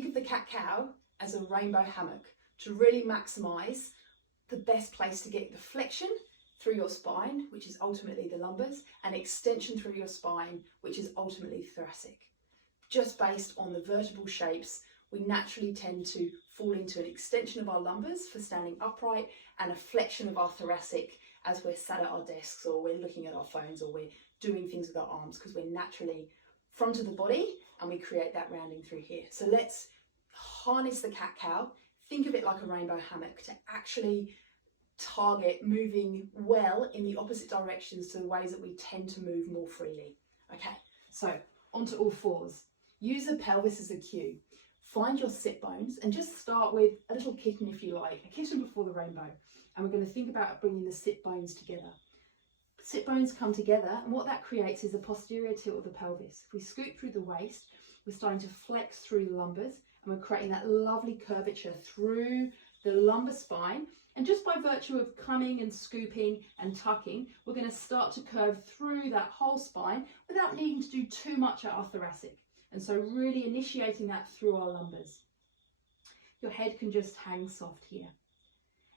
think of the cat-cow as a rainbow hammock to really maximise the best place to get the flexion through your spine, which is ultimately the lumbars, and extension through your spine, which is ultimately thoracic. Just based on the vertebral shapes, we naturally tend to fall into an extension of our lumbars for standing upright and a flexion of our thoracic as we're sat at our desks or we're looking at our phones or we're doing things with our arms, because we're naturally front of the body and we create that rounding through here. So let's harness the cat-cow. Think of it like a rainbow hammock to actually target moving well in the opposite directions to the ways that we tend to move more freely. Okay, so onto all fours. Use the pelvis as a cue. Find your sit bones and just start with a little kitten if you like, a kitten before the rainbow. And we're going to think about bringing the sit bones together. Sit bones come together, and what that creates is a posterior tilt of the pelvis. If we scoot through the waist, we're starting to flex through the lumbars, and we're creating that lovely curvature through the lumbar spine. And just by virtue of coming and scooping and tucking, we're going to start to curve through that whole spine without needing to do too much at our thoracic. And so really initiating that through our lumbars. Your head can just hang soft here.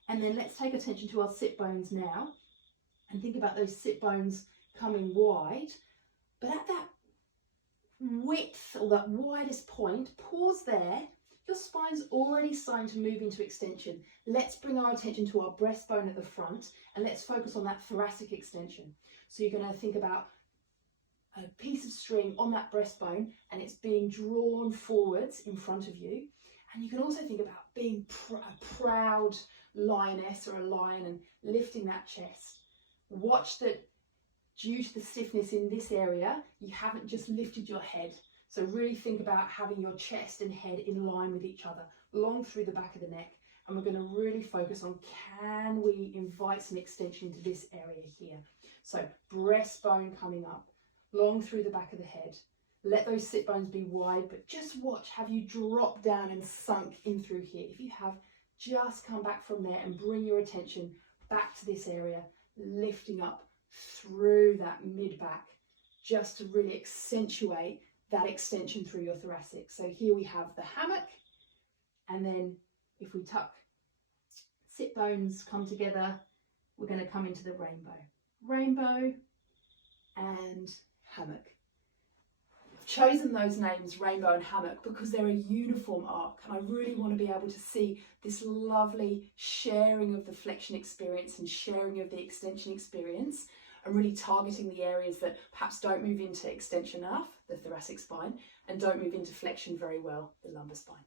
And then let's take attention to our sit bones now and think about those sit bones coming wide. But at that width or that widest point, pause there. Your spine's already starting to move into extension. Let's bring our attention to our breastbone at the front and let's focus on that thoracic extension. So you're going to think about a piece of string on that breastbone and it's being drawn forwards in front of you. And you can also think about being a proud lioness or a lion and lifting that chest. Watch that due to the stiffness in this area, you haven't just lifted your head. So really think about having your chest and head in line with each other, long through the back of the neck. And we're going to really focus on, can we invite some extension into this area here? So breastbone coming up, long through the back of the head. Let those sit bones be wide, but just watch, have you dropped down and sunk in through here? If you have, just come back from there and bring your attention back to this area, lifting up through that mid-back, just to really accentuate that extension through your thoracic. So here we have the hammock, and then if we tuck, sit bones come together, we're going to come into the rainbow. Rainbow and hammock. I've chosen those names, rainbow and hammock, because they're a uniform arc, and I really want to be able to see this lovely sharing of the flexion experience and sharing of the extension experience, and really targeting the areas that perhaps don't move into extension enough, the thoracic spine, and don't move into flexion very well, the lumbar spine.